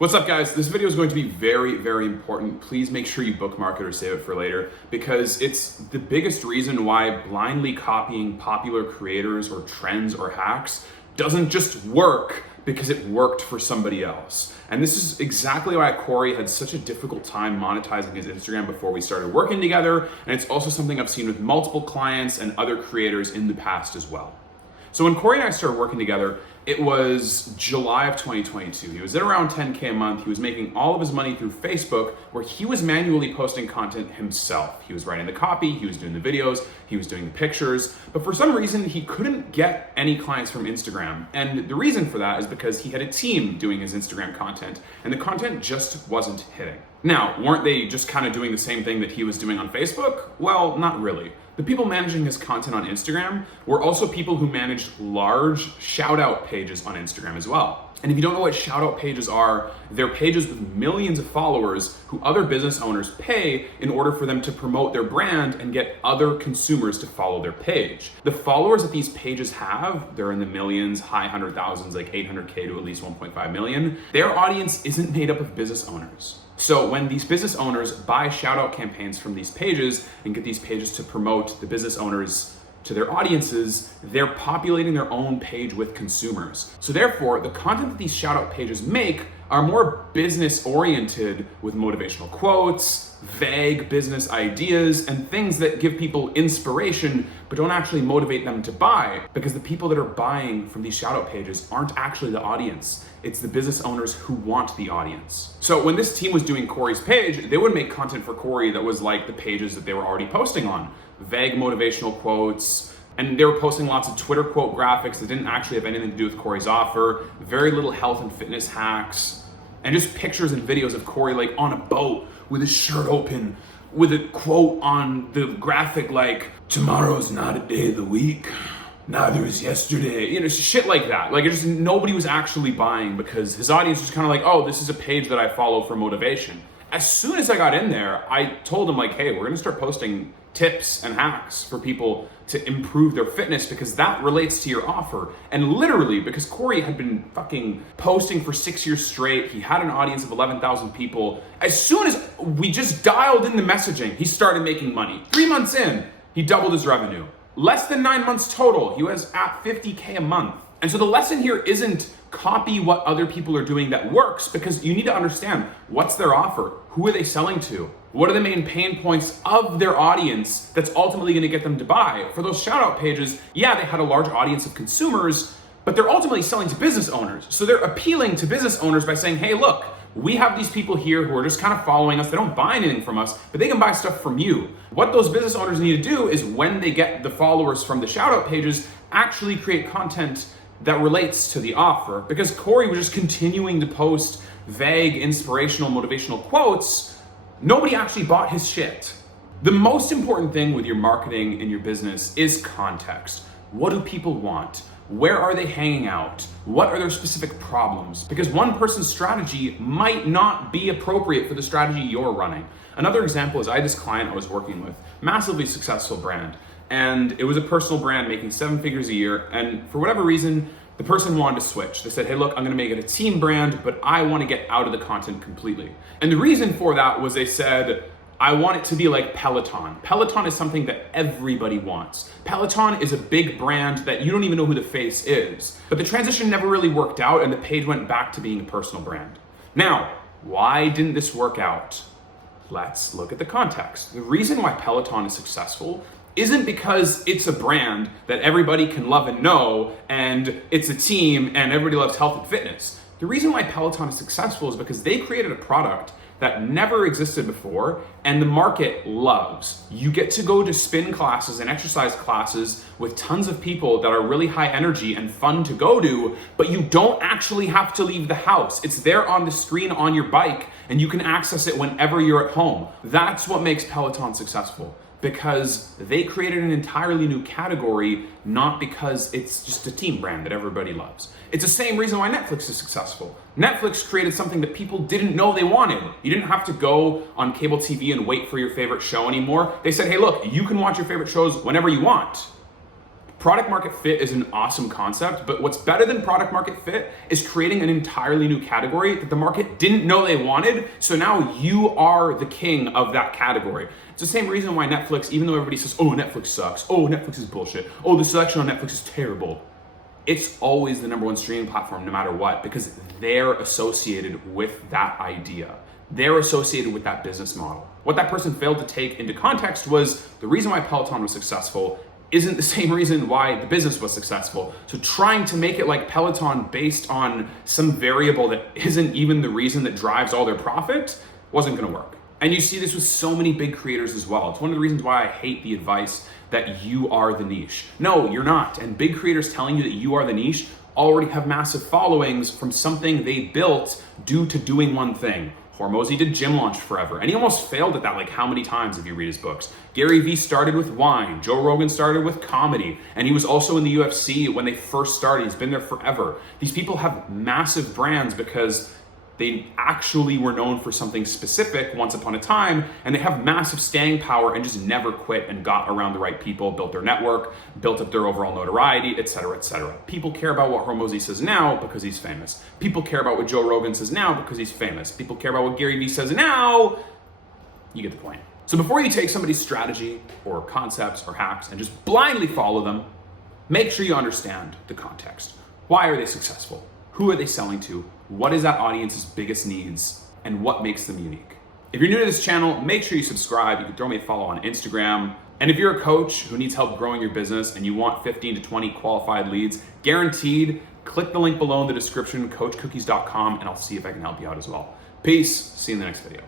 What's up, guys? This video is going to be very, very important. Please make sure you bookmark it or save it for later, because it's the biggest reason why blindly copying popular creators or trends or hacks doesn't just work because it worked for somebody else. And this is exactly why Cory had such a difficult time monetizing his Instagram before we started working together. And it's also something I've seen with multiple clients and other creators in the past as well. So when Cory and I started working together, it was July of 2022. He was at around 10K a month. He was making all of his money through Facebook, where he was manually posting content himself. He was writing the copy, he was doing the videos, he was doing the pictures, but for some reason he couldn't get any clients from Instagram. And the reason for that is because he had a team doing his Instagram content, and the content just wasn't hitting. Now, weren't they just kind of doing the same thing that he was doing on Facebook? Well, not really. The people managing his content on Instagram were also people who managed large shout-out pages on Instagram as well. And if you don't know what shout-out pages are, they're pages with millions of followers who other business owners pay in order for them to promote their brand and get other consumers to follow their page. The followers that these pages have, they're in the millions, high hundred thousands, like 800K to at least 1.5 million. Their audience isn't made up of business owners. So when these business owners buy shout-out campaigns from these pages and get these pages to promote the business owners to their audiences, they're populating their own page with consumers. So therefore, the content that these shout-out pages make are more business-oriented, with motivational quotes, vague business ideas, and things that give people inspiration but don't actually motivate them to buy, because the people that are buying from these shout-out pages aren't actually the audience. It's the business owners who want the audience. So when this team was doing Cory's page, they would make content for Cory that was like the pages that they were already posting on. Vague motivational quotes, and they were posting lots of Twitter quote graphics that didn't actually have anything to do with Cory's offer, very little health and fitness hacks, and just pictures and videos of Cory like on a boat with his shirt open, with a quote on the graphic like, "Tomorrow's not a day of the week, neither is yesterday." You know, shit like that. Like, it just, nobody was actually buying, because his audience was kind of like, oh, this is a page that I follow for motivation. As soon as I got in there, I told him like, hey, we're gonna start posting tips and hacks for people to improve their fitness, because that relates to your offer. And literally, because Cory had been fucking posting for 6 years straight, he had an audience of 11,000 people. As soon as we just dialed in the messaging, he started making money. 3 months in, he doubled his revenue. Less than 9 months total, he was at 50K a month. And so the lesson here isn't copy what other people are doing that works, because you need to understand what's their offer, who are they selling to, what are the main pain points of their audience that's ultimately going to get them to buy. For those shout out pages, yeah, they had a large audience of consumers, but they're ultimately selling to business owners. So they're appealing to business owners by saying, hey, look, we have these people here who are just kind of following us. They don't buy anything from us, but they can buy stuff from you. What those business owners need to do is, when they get the followers from the shout out pages, actually create content that relates to the offer. Because Cory was just continuing to post vague, inspirational, motivational quotes, nobody actually bought his shit. The most important thing with your marketing in your business is context. What do people want? Where are they hanging out? What are their specific problems? Because one person's strategy might not be appropriate for the strategy you're running. Another example is, I had this client I was working with, massively successful brand. And it was a personal brand making 7 figures a year. And for whatever reason, the person wanted to switch. They said, hey, look, I'm gonna make it a team brand, but I wanna get out of the content completely. And the reason for that was, they said, I want it to be like Peloton. Peloton is something that everybody wants. Peloton is a big brand that you don't even know who the face is. But the transition never really worked out, and the page went back to being a personal brand. Now, why didn't this work out? Let's look at the context. The reason why Peloton is successful isn't because it's a brand that everybody can love and know, and it's a team and everybody loves health and fitness. The reason why Peloton is successful is because they created a product that never existed before, and the market loves. You get to go to spin classes and exercise classes with tons of people that are really high energy and fun to go to, but you don't actually have to leave the house. It's there on the screen on your bike, and you can access it whenever you're at home. That's what makes Peloton successful, because they created an entirely new category, not because it's just a team brand that everybody loves. It's the same reason why Netflix is successful. Netflix created something that people didn't know they wanted. You didn't have to go on cable TV and wait for your favorite show anymore. They said, hey, look, you can watch your favorite shows whenever you want. Product market fit is an awesome concept, but what's better than product market fit is creating an entirely new category that the market didn't know they wanted, so now you are the king of that category. It's the same reason why Netflix, even though everybody says, oh, Netflix sucks, oh, Netflix is bullshit, oh, the selection on Netflix is terrible, it's always the number one streaming platform no matter what, because they're associated with that idea. They're associated with that business model. What that person failed to take into context was the reason why Peloton was successful isn't the same reason why the business was successful. So trying to make it like Peloton based on some variable that isn't even the reason that drives all their profit wasn't gonna work. And you see this with so many big creators as well. It's one of the reasons why I hate the advice that you are the niche. No, you're not. And big creators telling you that you are the niche already have massive followings from something they built due to doing one thing. Hormozi did Gym Launch forever, and he almost failed at that like how many times if you read his books. Gary Vee started with wine, Joe Rogan started with comedy, and he was also in the UFC when they first started. He's been there forever. These people have massive brands because they actually were known for something specific once upon a time, and they have massive staying power and just never quit and got around the right people, built their network, built up their overall notoriety, etc., etc. People care about what Hormozi says now because he's famous. People care about what Joe Rogan says now because he's famous. People care about what Gary Vee says now. You get the point. So before you take somebody's strategy or concepts or hacks and just blindly follow them, make sure you understand the context. Why are they successful? Who are they selling to? What is that audience's biggest needs? And what makes them unique? If you're new to this channel, make sure you subscribe. You can throw me a follow on Instagram. And if you're a coach who needs help growing your business and you want 15 to 20 qualified leads, guaranteed, click the link below in the description, coachcookies.com, and I'll see if I can help you out as well. Peace. See you in the next video.